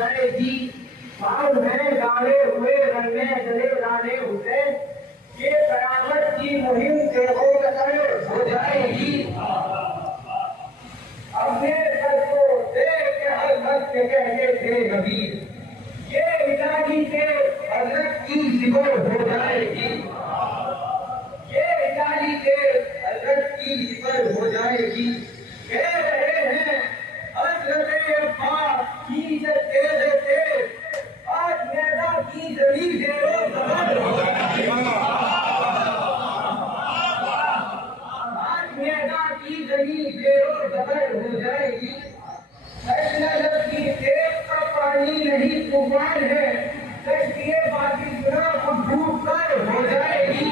जाएगी। भाव है गाड़े हुए रंग में जले राने हुए, ये कयामत की मुहिम देखो हो जाएगी। अपने सर को देख के हर वक्त कहते थे नबी, ये इलाही के हजरत की जिक्र हो जाएगी। ये इलाही के हजरत की जिक्र हो जाएगी। कह रहे हैं हजरत अब्बास की तेरे थे, आज मैदा की जली देरो जबर हो जाएगी। आज मैदा की जली देरो जबर हो जाएगी। की तेज का पानी नहीं तूफान है, कश्तिये बाकी गुना को डूब कर हो जाएगी।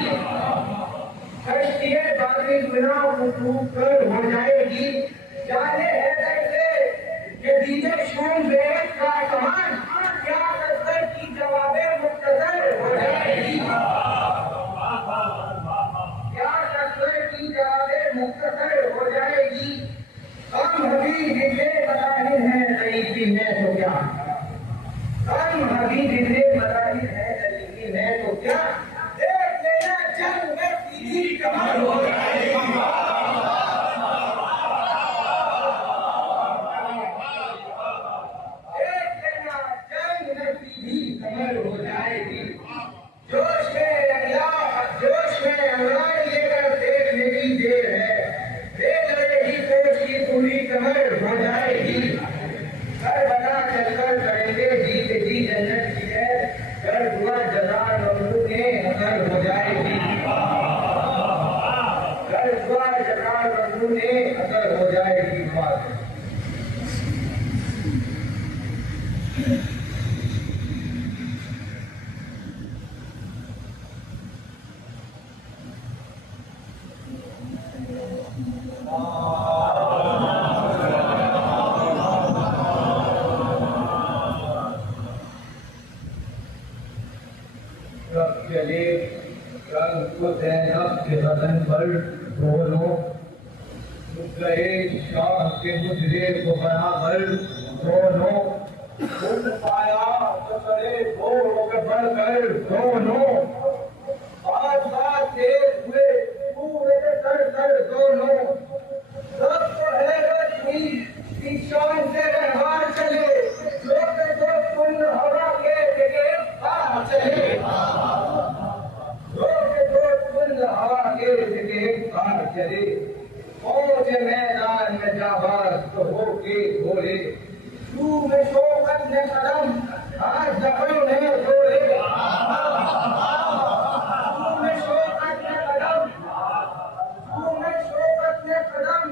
कश्तिये बाकी गुना को डूब कर हो जाएगी। जाने है कैसे कि डीजे शून बेहद का कमान, क्या कसर की जवाबे मुख्तसर हो जाएगी। क्या कसर की जवाबे मुख्तसर हो जाएगी। हम अभी जितने मदाहिर हैं तरीकी में तो क्या, हम अभी जितने मदाहिर हैं तरीकी में तो क्या, देख लेना जंग में सीधी कमर हो जाएगी। देख लेना जंग में सीधी कमर हो जाएगी। जोश में अंगड़ाई लेकर देखने की देर है, देख रही सोच की पूरी कमर हो जाएगी। घर बना चलकर करेंगे जीत जी जन्नत की है, घर हुआ जजा रमू ने असर हो जाएगी। घर हुआ जजा रमू ने असर हो जाएगी। बात चले रंग को ज़ैनब के बदन पर दोनों गए, शाह के मुजरे को बराबर दोनों उठ पाया तो करे दो बढ़कर दोनों, बात बात तेज हुए पूरे सर दोनों। सब तो हैरत हुई शान से व्यवहार चले, जो कुल हवा के जगह चले, हवा के जगह चले। फौज मैदान में जाबाज तो होके बोले, तू में शौकत ने कदम आज जफर ने जोड़े। तू में शौकत ने कदम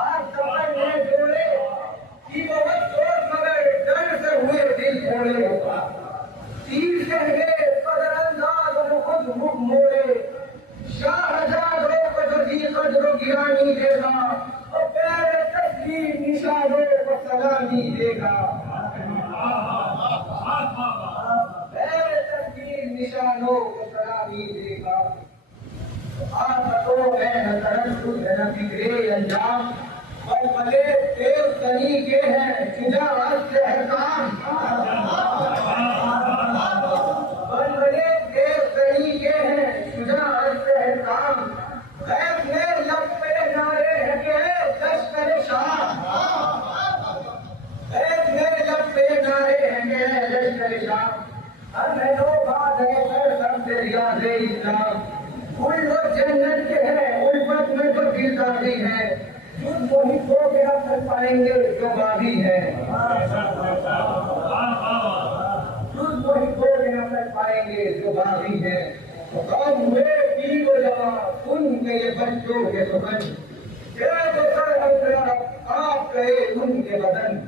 आज जफर ने जोड़े, कि बहुत सोच मगर डर से हुए दिल छोड़े। तीर से गए कदरअंदाज खुद मुख मोड़े, शाहजादों को जदी कदर गिरानी देगा, और प्यारे तस्वीर निशानों को सलामी देगा। प्यारे तस्वीर निशानों को सलामी देगा। आफतों में न तरद्दुद न फिक्रे अंजाम, पर भले तेज तरीके हैं शुजाअत से है काम। पर भले तेज तरीके हैं शुजाअत से है काम। गैब में लब पे नारे हैं के लश्कर शाह, गैब में लब पे नारे हैं के लश्कर शाह। हमें लो बात है सर सबसे रियाज़ इस्लाम, उन लोग जन्नत के हैं उल्फत में तो गिरदारी है, जुद वही को गिरा कर पाएंगे जो बागी है। जुद वही को गिरा कर पाएंगे जो बागी है। तो कौन हुए पीर व जवान उनके ये बच्चों के सुबन, तो सर हजरा आप गए उनके बदन।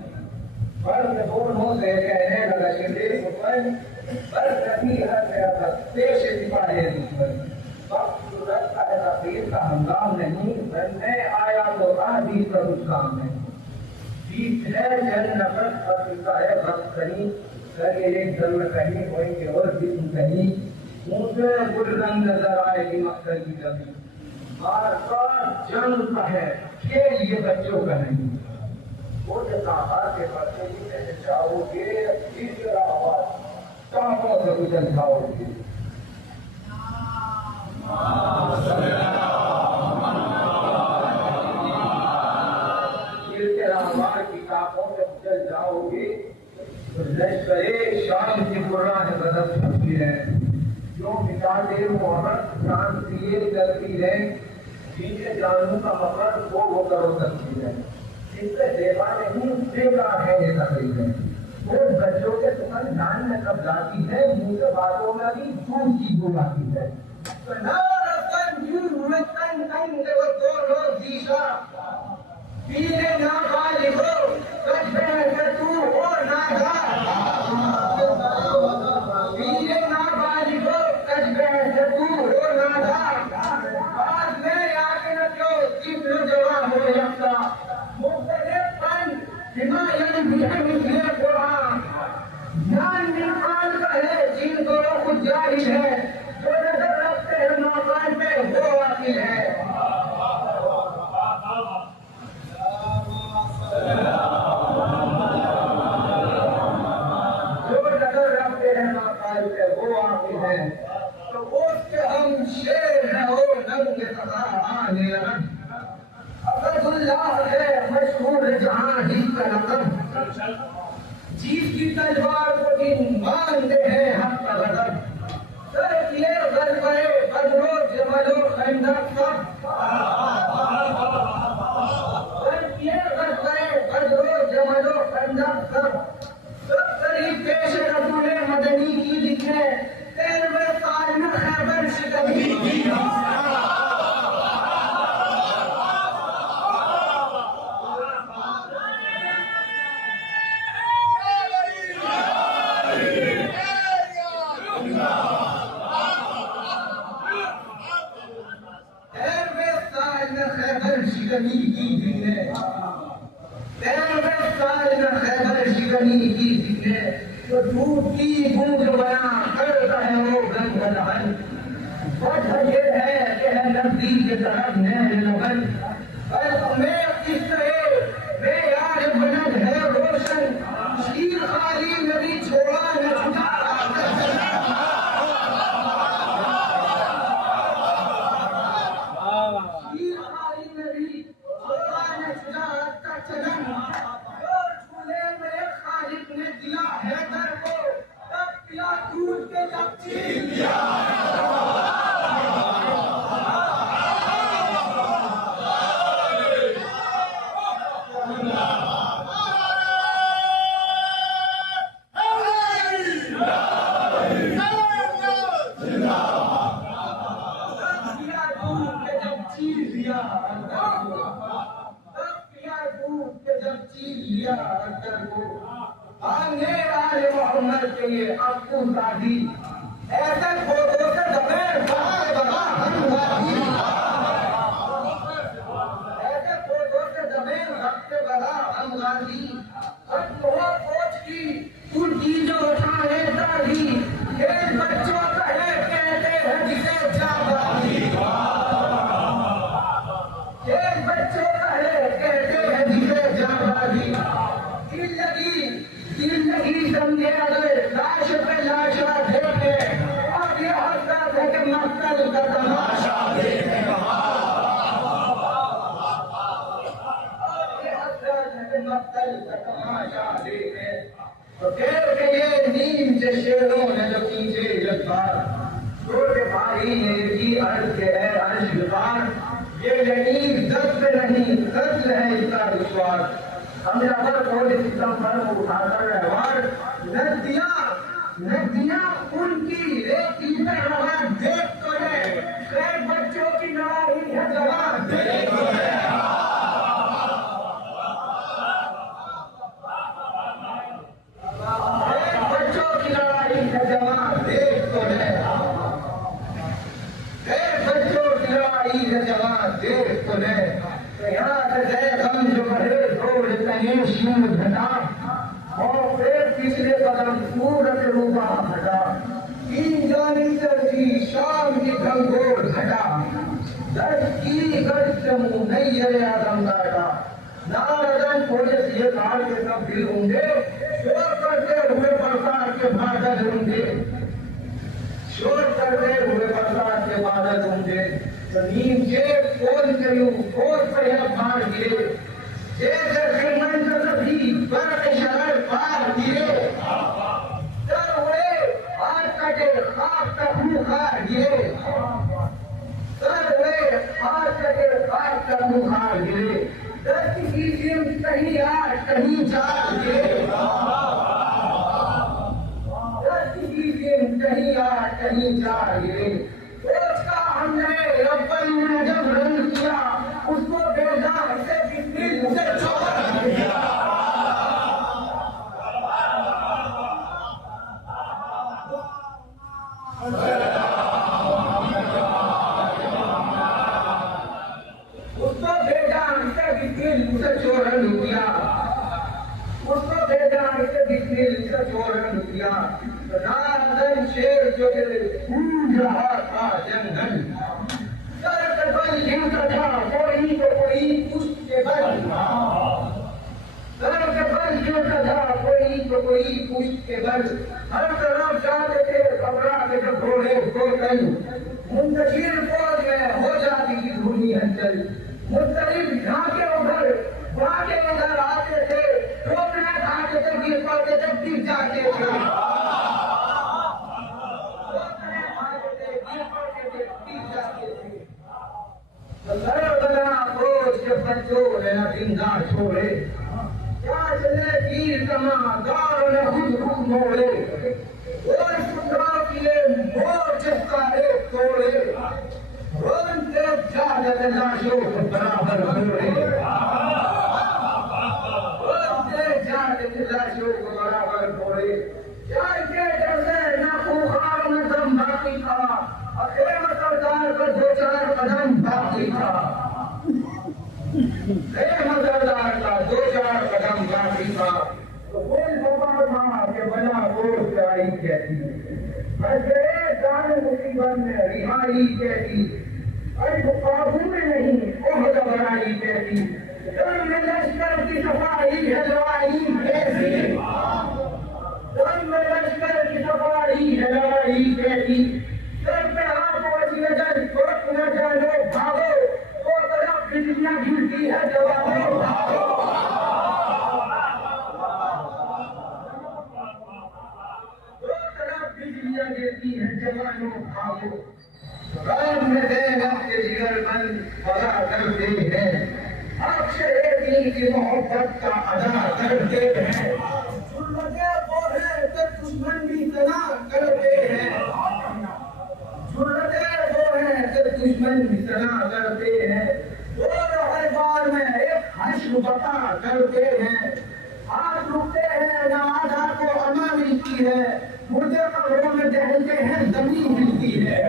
फर्ज दोनों से कहने लगा शिंदे सुबन, पर कभी हर गया पेश सिपाही दुश्मन। वक्त सूरत का है तकदीर का हंगाम नहीं, मैं आया तो आदि पर उस काम नहीं। बीच है जन नफरत पर का है वक्त कहीं, कर एक जरूर कहीं होएंगे और जिसम कहीं, मुझे गुलरंग नजर आएगी मक्सद की कभी। मारका जंग का है खेल ये बच्चों का नहीं। वो जहाँ के बच्चे भी चाहोगे तो जल जाओगे। की तापों में जल जाओगे तो लश्करे शाम की कुरान बदल सकती है, जो मिटाते मोहब्बत शांति करती है, जिनके जानू का मकसद वो करो सकती है, जिससे देखा नहीं देखा है ये तकलीफ है। वो बच्चों के तुम्हारे नान में कब जाती है, मुंह के बातों में भी झूठ की बुलाती है। पीने ना पाली हो कच बहन तू हो ना गा, पीने ना पाली हो कच बहन तू हो ना गा, बाद में आके न क्यों किब्र जवाब हो सकता, मुख्तलिफ फन हिमायत बिहम ये कुरान ज्ञान निकाल का है, जिनको खुद जाहिर है, जो नजर रखते हैं मकान पे वो वाकिल है। वो आते हैं तो उसके हम शेर है वो नंग आने अब्दुल्लाह है मशहूर जहां ही का रकम, जिसकी तलवार को दिन मानते हैं हम का गजब, सर किए गलबे बदरो जमलो खंडक सब, सर किए गलबे बदरो जमलो खंडक सब, सब करीब पेश रसूले मदनी की लिखे 13वें साल में खैबर शिकवी की। तो दूध की बूंद बना करता है वो गंग लहन, वजह ये है कि है नदी की तरफ नहर लगन, में किस तरह में यार बनद है रोशन, शीर खाली नदी छोड़ा न छुटा, शीर खाली नदी छोड़ा न छुटा का चलन, ने दिया है दर को तब पिया दूध के जब छीन लिया। आने वाले मोहम्मद के लिए आपको शादी ऐसे फोटो से दबे बड़ा हमगाजी, ऐसे फोटो से दबे रखते बड़ा हमगाजी, अब बहुत सोच की उनकी जो उठाए दादी, एक बच्चों का है कहते हैं जिसे जाबाजी, एक बच्चों का है कहते हैं जिसे जाबाजी, जिंदगी समझे अगर लाश पे लाशा देखे, अब ये हंसता है कि मक्तल का तमाशा देखे, अब ये हंसता है कि मक्तल का तमाशा देखे, तो देर के ये नीम से शेरों ने जो पीछे जज्बार, छोटे भाई ने की अर्ज के है अर्ज विकार, ये यकीन दस्त नहीं कत्ल है इसका विश्वास, हमने अगर थोड़े सिस्टम पर उठाकर व्यवहार नदियां उनकी रेती में रवा देख तो है, कई बच्चों की लड़ाई है जवाब देख तो है, बच्चों की लड़ाई है जवाब देख तो है, बच्चों की लड़ाई है जवाब देख तो है, याद है हम जो बढ़े थोड़ तने शील घटा, और फिर पिछले कदम सूरत रूपा हटा, तीन जानी तरजी शाम की घंघोर घटा, दर्द की गर्द मुंह नहीं है आदम काटा, नारदन थोड़े से काल के सब दिल होंगे, शोर करते हुए बरसात के बादल होंगे, जमीन के खोल करूं खोल पर यह बाढ़ गिरे जैसे श्रीमंत सभी वर्ग शरण पार गिरे तर हुए हाथ कटे खाक तक मुखार गिरे तर हुए हाथ कटे खाक तक मुखार गिरे धरती की सिम कहीं आठ कहीं चार गिरे धरती की सिम कहीं आठ कहीं चार गिरे उसका हमने रब्बल ने जब रंग किया उसको बेजार से बिस्मिल से छोड़ दिया उसको बेजार से बिस्मिल से छोड़ दिया उसको बेजार से बिस्मिल से छोड़ दिया राजन शेर जो घूम रहा था जंगल सर बल झिमका था कोई तो कोई पुष्ट के बल सर बल झिमका था कोई तो कोई पुष्ट के बल हर तरफ जाते थे घबरा के जब घोड़े घोड़े मुंतशिर फौज में हो जाती थी धूनी हलचल मुख्तलिफ झांके उधर बाटे उधर आते थे ठोकरे खाते थे गिर पड़ते थे गिर जाते थे बच्चों ने जिंदा छोड़े क्या चले तीर कमा दार ने खुद खुद मोड़े और सुधार किए मोर चिपकाए तोड़े रोन के जागत लाशों को बराबर मोड़े रोन के जागत लाशों को बराबर मोड़े चार के डरने न खुखार न दम बाकी था अखेर सरदार का दो चार कदम बाकी था सरदार का दो चार कदम बाकी था तो कोई सवाल था कि बना रोज आई कहती अरे जाने मुसीबत में रिहाई कहती अरे तो काबू में नहीं ओह घबराई कहती जब में लश्कर की सफाई है लड़ाई कैसी जब में लश्कर की सफाई है लड़ाई कैसी सर पे हाथ पहुंची नजर छोट न जानो भागो वो तरफ बिजलियां गिरती है जवाबो भागो वो तरफ बिजलियां गिरती है जवानों भागो राम में देना के जिगर मन अदा करते हैं अक्षर दिल की मोहब्बत का अदा करते हैं लगे वो है तो दुश्मन भी तना करते हैं दुश्मन वितना करते हैं और हर बार में एक हश्र बता करते हैं हाथ रुकते हैं न आधा को अमा मिलती है मुर्दे कब्रों में टहलते हैं जमीन मिलती है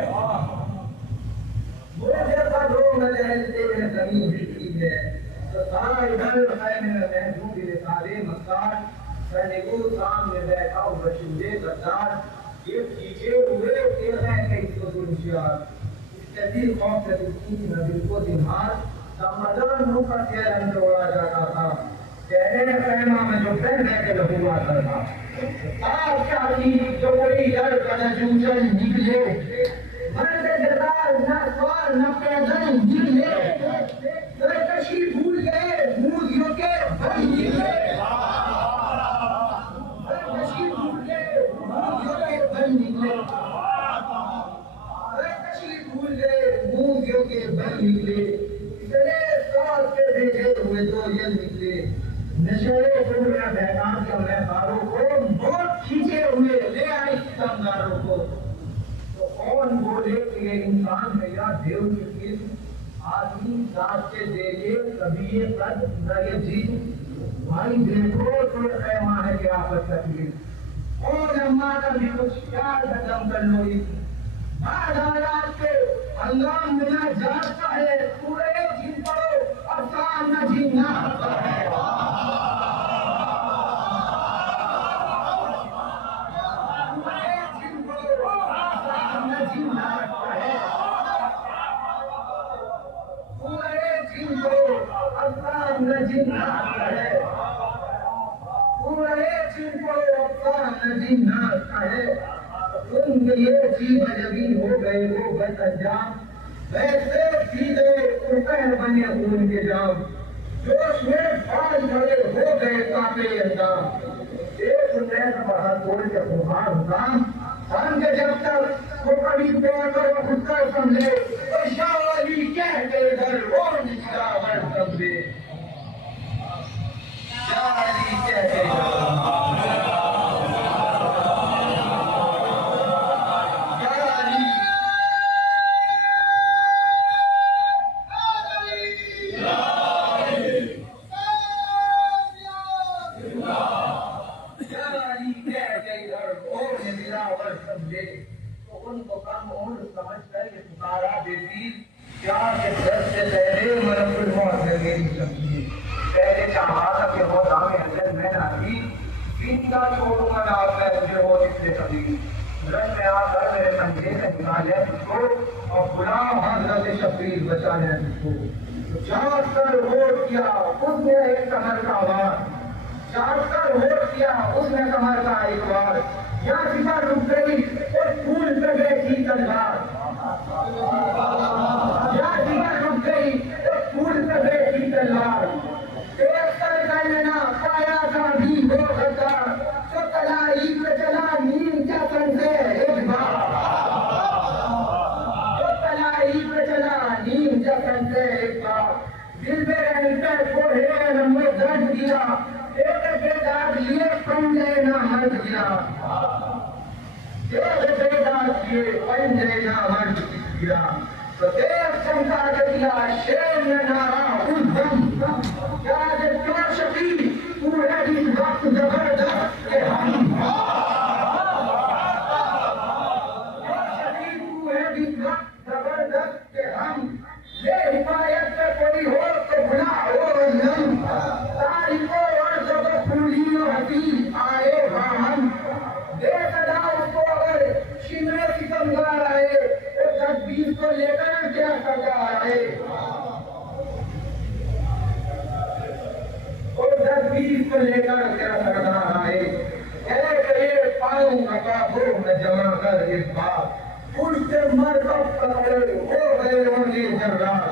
मुर्दे कब्रों में टहलते हैं जमीन मिलती है तो सारा इधर महबूब सारे मक्कार सैनिकों सामने बैठा बशिंदे सरदार ये पीछे हुए इसको दुनियार शदीद खौफ से दुखी नबी को दिमाग समझन मुंह का चेहरा तोड़ा जाता था चेहरे खैमा में जो पहन के हुआ था आप चाहती जो कोई डर कदा जूझन निकले मन से जदार न सवाल न पैदल निकले सरकशी भूल गए मूर्तियों के भर निकले सरकशी भूल गए मूर्तियों के भर निकले भूल गए मूंगियों के बल निकले इतने साल के भेजे हुए तो ये निकले नशेरे पूरा बहकाम के महकारों को बहुत खींचे हुए ले आए कामगारों को तो कौन बोले कि ये इंसान है या देव की चीज आदमी दांत से देखे कभी ये कद न ये जीत भाई देखो तो कहना है कि आपस तकलीफ और अम्मा का भी कुछ याद खत्म कर लो आजाद के हंगाम में न जाता है पूरे जिन पड़ो अफसान न जीना है पूरे जिन पड़ो अफसान न जीना है पूरे जिन पड़ो अफसान न जीना है पूरे जिन पड़ो अफसान न जीना है तुम ये चीज अजबी हो गए वो बस अंजाम वैसे सीधे दोपहर बने खून के जाम, जोश में बाल खड़े हो गए कांपे अंजाम। एक नैन बहा तोड़ के बुहार काम, हम के जब तक वो कभी पेपर खुद कर समझे, तो शाहवाली कह के इधर और निकला हर समझे। शाहवाली कह के तो उनको कम उम्र समझ कर ये पुकारा बेटी, प्यार के दर से तेरे मरकुल मौत है मेरी सब्जी। पहले चाहा था कि वो दामे अंदर मैं ना थी, जिंदा छोड़ूंगा ना मैं तुझे वो जिससे कभी। रन में आकर मेरे कंधे से निकाले तुझको, और गुलाम हजरत शबीर बचाने तुझको। चार कर वोट किया उसने एक कमर का आवाज, चार कर वोट किया उसने कमर का एक बार। या सिपा रुक गई और फूल पे बैठी तलवार, या सिपा रुक गई और फूल पे बैठी तलवार। एक कर करना पाया था भी हो सकता, तो तलाई पे चला नीम क्या से एक बार, तो तलाई पे चला नीम क्या से एक बार। दिल में रहते को है नंबर दर्द दिया, एक बेदाग लिए पंजे ना मर दिया, एक बेदाग लिए पंजे ना मर दिया। तो देव शंका दिया शेर में नारा उद्दम, क्या क्यों शकी तू है इस वक्त जबरदस्त के हम, शकी तू है इस वक्त जबरदस्त के हम। ये हिमायत से कोई हो तो बुला हो नम, तारीखों और जब फूली हसी आए हम। देख दा उसको अगर शिमरे सिकंदर आए, तो 10-20 को लेकर क्या सजा आए, और 10-20 को लेकर क्या सजा आए। कहे पाऊंगा काबू में जमा कर इस बात, उससे मरकब पकड़े हो गए होंगे जर्रार,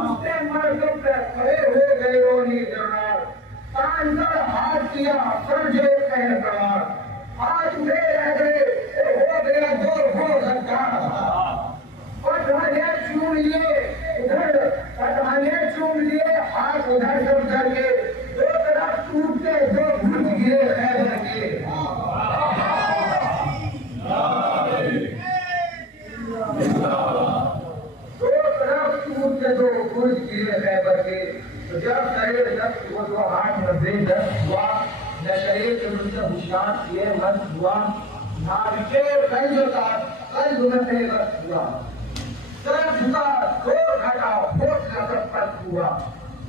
उससे मरकब खड़े हो गए होंगे जर्रार। कान पर हाथ किया समझे कह सवार, हाथ में रह गए हो गया जोर हो सरकार। पठाने चूम लिए उधर, पठाने चूम लिए हाथ उधर सब करके, दो तरफ टूटते दो घुट गिरे खैबर के। दो गुर्ज गिरे खैबर के। तो जब शरीर दस्त वो जो हाथ में बेदस्त हुआ, न शरीर के मुझसे हुशियार किए मन हुआ, नाविके कल्ब में बेबस हुआ। सर झुका जोर घटा होठ लपट हुआ,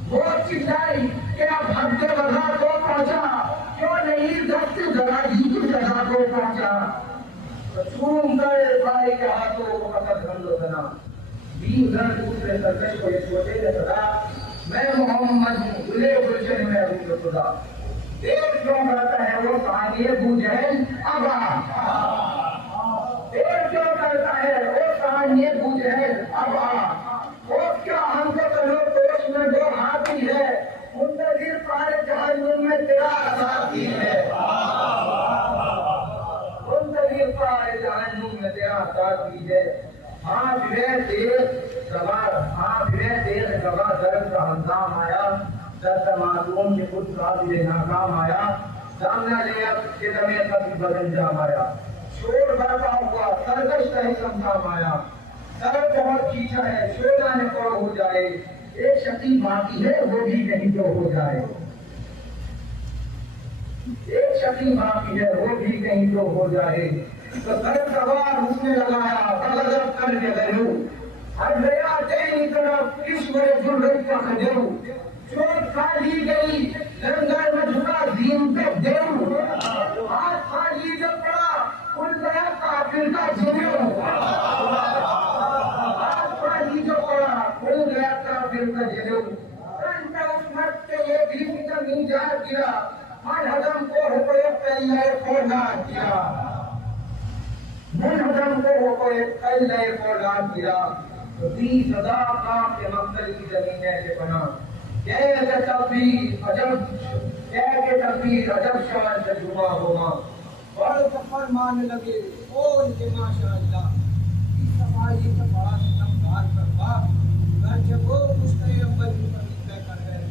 वो चिल्लाई क्या भाग्य लगा को पहुंचा, क्यों नहीं दस्त जगह की जगह को पहुंचा। तो चूम कर भाई के हाथों को पकड़ गंदो बना, दूसरे सरकश को ये छोटे ने सदा, मैं मोहम्मद हूँ खुले गुलशन में अबू खुदा। देर क्यों करता है वो कहानी अबू जहल अबा, देर क्यों करता है वो कहानी अबू जहल अबा। वो क्या हमको करो दोष में दो हाथी है, मुंतजिर पारे जहन्नुम में तेरा साथी है, मुंतजिर पारे जहन्नुम में तेरा साथी है। आज वह देश गवा दर्द का हंगाम आया, दर्द मासूम के खुद काबिल नाकाम आया, सामना लिया कि दमे कभी बदल जाम आया। शोर बरपा हुआ सरकश का ही समझाम आया, सर बहुत खींचा है शोर आने को हो जाए, एक शक्ति बाकी है वो भी कहीं तो हो जाए, एक शक्ति बाकी है वो भी कहीं तो हो जाए। तो सर सवार उसने लगाया बगदर कर के गयो, हर गया तेरी तरफ ईश्वर जुर्रत का खदेऊ, चोट खाली गई लंगर में झुका दीन पे देऊ, हाथ खाली जब पड़ा खुल गया काफिर का जुर्म, हाथ खाली जो पड़ा खुल गया काफिर का जुर्म। उस मर्द के ये भी जमीन जा किया, मन हजम को रुपये पहले फोड़ान किया, मन हजम को रुपये पहले फोड़ान किया। तो दी सदा काम के मक्तल की जमीन है के बना के तकबीर अजब शान तर्जुमा होगा और सफर मान लगे और के माशाअल्लाह इस सफाई का बड़ा नमदार करवा घर जब वो मुश्किल अव्वल की तय कर गए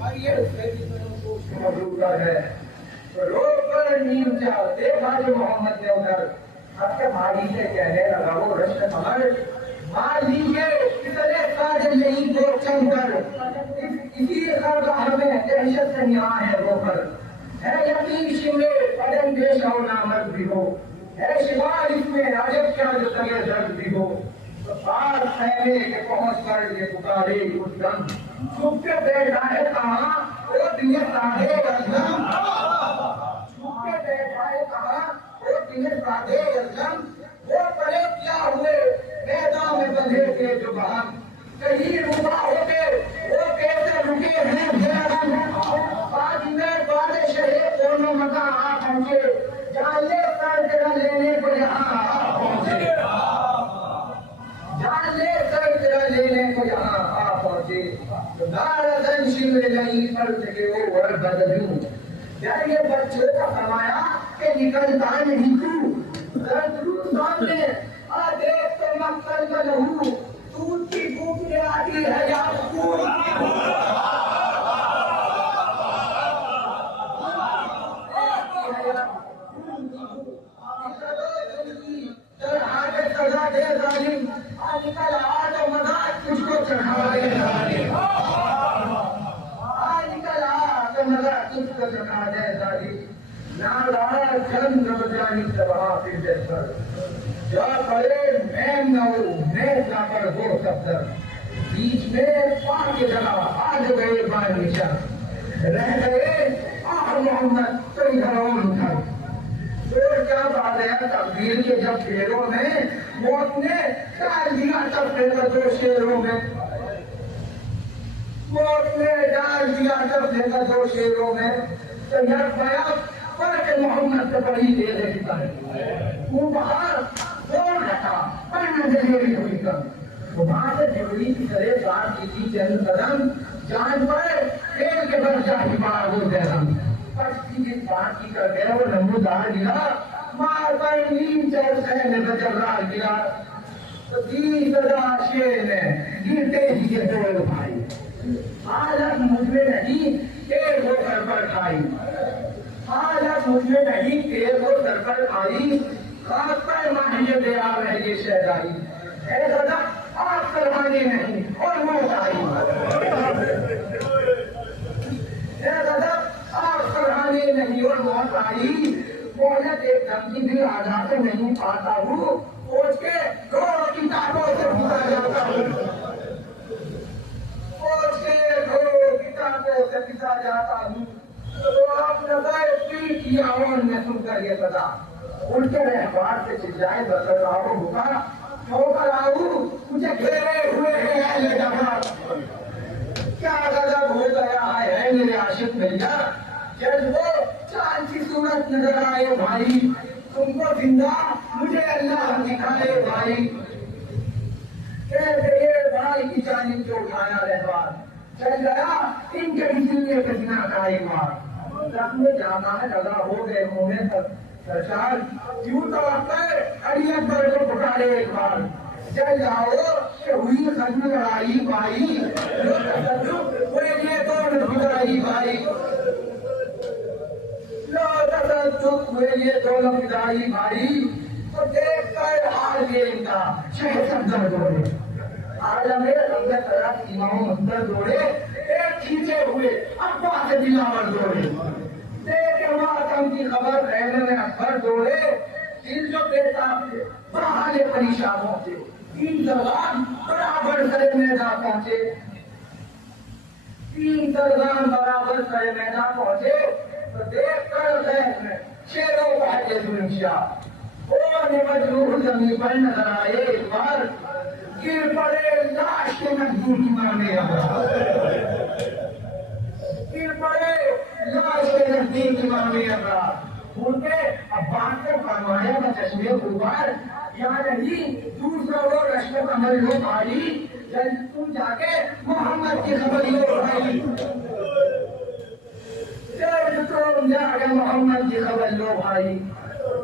और ये उसके भी तरह को मौजूद है तो रोक कर नीम जा देखा जो मोहम्मद ने उधर सबके भाई से कहने लगा वो रश्क कमर मान लीजिए कितने सारे नहीं दो चंकर इसी खरगाह में दहशत से यहाँ है रोकर है यकीन शिमले पदम देश और नामर्द भी हो है शिवार इसमें अजब क्या जो तगे दर्द भी हो तो पार फैले के पहुंच कर ये पुकारे उस दम छुप के बैठा है कहाँ वो दिए साधे अजम छुप के बैठा है कहाँ वो दिए साधे अजम वो परे क्या हुए मैदान में बंधे थे जो बहम कहीं रुका होते वो कैसे रुके हैं बेरहम आज में बाले शहे दोनों मका आ पहुंचे जाले सर तेरा लेने को यहाँ आ पहुंचे जाले सर तेरा लेने को यहाँ आ पहुंचे तो नारदन शिमले नहीं पर सके वो वर बदलू यार ये बच्चों का फरमाया कि निकलता नहीं तू सामने आ देख तो मक्तल का लहू दूध की भूख आती है यार सजा दे जालिम निकल आ तो मजाक तुझको चढ़ाए निकल आ तो मजाक तुझको चढ़ा दे जालिम नारा चंद्र बजानी सभा फिर जैसा जा पड़े मैम न हो मैं जाकर हो सफर बीच में पाके जला आज गए बानिशा रह गए आह मोहम्मद तो इधर और उधर तो क्या बात है तकदीर के जब शेरों में मौत ने डाल दिया तब लेकर दो शेरों में मौत ने डाल दिया तब लेकर दो शेरों में तो यह बया पर के मोहम्मद से बड़ी दे देता है वो बाहर जोर रखा पर नजरेरी हुई कम वहां से जिबरी की तरह बात की थी चंद कदम जान पर खेल के बस जाती बार हो गया पक्षी की बात की कर गया वो नमूदार गिरा मार पर नीम चौर सहने बजरार गिरा तो दी सदा शेर ने गिरते ही के दो भाई हालत मुझमें नहीं तेर वो सर पर खाई हालत मुझमें नहीं तेर वो सर पर खाई खास पर माहिए दे आ रही है शहदाई ऐसा आप करवाने नहीं और वो आई आप करवाने नहीं और मौत आई मौलत एक धमकी भी आजाद नहीं पाता हूँ सोच के दो किताबों से पूछा जाता हूँ सोच के दो किताबों से पिता जाता हूँ तो आप नजर पी किया और मैं सुनकर ये सदा उल्टे रहबार से चिल्लाए बदल आओ हुआ होकर आऊ मुझे घेरे हुए हैं ले जाना क्या गजब हो गया है मेरे आशिक भैया जब वो चांद की सूरत नजर आए भाई तुमको जिंदा मुझे अल्लाह दिखाए भाई ये भाई की जानिब जो उठाया रहबार चल गया इनके इसलिए कचना का एक बार रख में जाना है लगा हो गए मुंह में सरकार क्यों तो अड़ी अकबर को पुकारे एक बार चल जाओ कि हुई खत्म लड़ाई भाई ये तो लड़ाई भाई चुप हुए ये दोनों लड़ाई भाई तो देख कर हार गए इनका छह सफदर दौड़े आलम रंग तरफ इमाम मंदिर दौड़े एक खींचे हुए अब्बास दिलावर दौड़े मातम की खबर रहने में अकबर दौड़े दिल जो बेताब थे बहाने परेशानों से तीन दरगान बराबर करे मैदान पहुंचे तीन दरगान बराबर करे मैदान पहुंचे तो देख कर शेरों बाटे सुनिशा और मजबूर जमीन पर नजर आए एक बार गिर पड़े लाश के नजदीक मारने गिर पड़े लाश के नजदीक मारने उनके अब्बास को फरमाया मैं चश्मे ऊपर या नहीं दूसरा वो रश्म कमल लो भाई, जल तुम जाके मोहम्मद की खबर लो भाई, तुम जाके मोहम्मद की खबर लो भाई।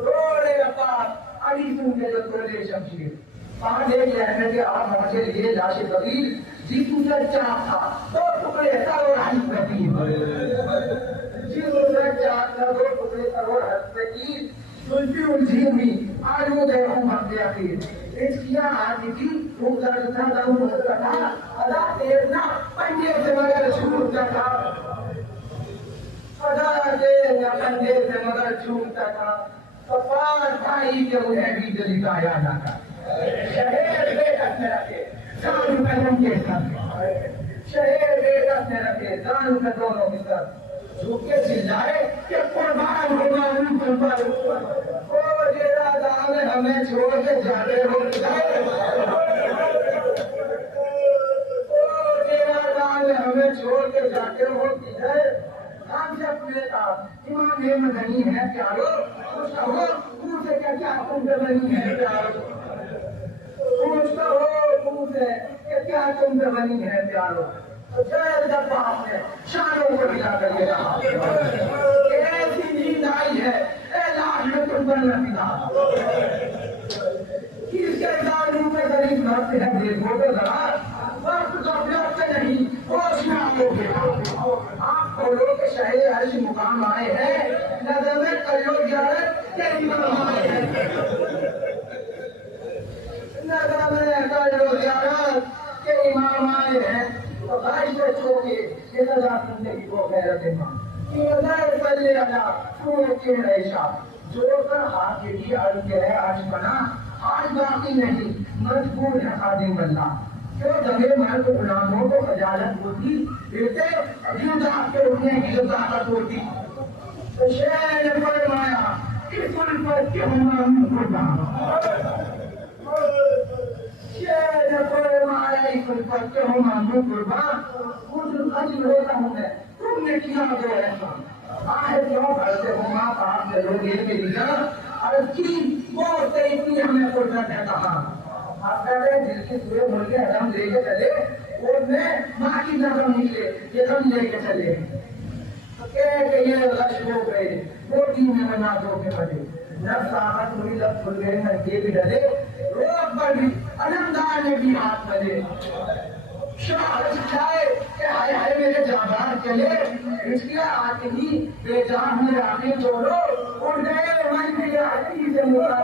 थोड़े अब्बास अली सुन के जो तोले शमशीर पांच एक लहने के आप हमारे लिए लाश कबीर जीतू का चाक था दो टुकड़े करोड़ हंस की, जीतू का चाक था दो टुकड़े करोड़ हंस की, सुलझी उलझी हुई आलू गए हूँ भक्ति आखिर इसकिया आदि की उधर था दम होता था अदा तेरना पंजे से मगर छूटता था, अदा तेरना पंजे से मगर छूटता था, तो पांच भाई के उन्हें भी दिखाया जाता, शहर बेकस में रखे दान कदम के साथ, शहर बेकस में रखे दान कदमों के साथ, झुके चिल्लाए कि कुर्बान होगा उन पर, ओ जेरा दान हमें छोड़ के जाते हो किधर, ओ जेरा दान हमें छोड़ के जाते हो किधर, हम से पूछा इमाम ये मदनी है प्यारो, पूछता हो पूछे क्या तुम जवानी है प्यारो, पूछता हो पूछे क्या तुम जवानी है प्यारो, जब बाप ने शानों को हिला कर ये कहा ऐसी नींद आई है लाश में तुम पर नसीहा, किसके दारू में गरीब भक्त है देखो तो जरा, वक्त तो व्यक्त नहीं होश में आओगे आप खोलो के शहर अर्श मुकाम आए हैं, नजर में कलो जियारत के इमाम आए हैं, नजर में कलो जियारत के इमाम आए हैं, तो भाई से छोके ये नजर सुनने की वो गैरत है कि नजर पल्ले अदा पूरे के ऐसा जोड़कर हाथ के लिए अर्ज है आज बना आज बाकी नहीं मजबूर है खादिम बल्ला, क्यों दबे मर्द गुलामों को खजालत होती बेटे जिंदा के उठने की जो ताकत होती, तो शेर ने फरमाया इस पर क्यों हम खुदा, शेर ने फरमाया इस पर क्यों हम खुदा, उस अजीब होता हूँ मैं तुमने किया जो ऐसा आए क्यों करते हो माँ बाप से लोग ये लिया और की वो इतनी हमें फुर्सत है कहा, आप कह रहे जिसकी पूरे मुल्क के हम लेके चले उसमें माँ की नजर निकले ये हम लेके चले, तो कह ये लक्ष्य हो गए वो तीन में बना दो के बने जब साहब हुई जब खुल गए नंगे भी डले रोक पर भी अलमदार ने भी हाथ बने हाय हाय मेरे जाबार चले इसलिए आते ही बेजान में आके छोड़ो उड़ गए मन भी आती से मुरा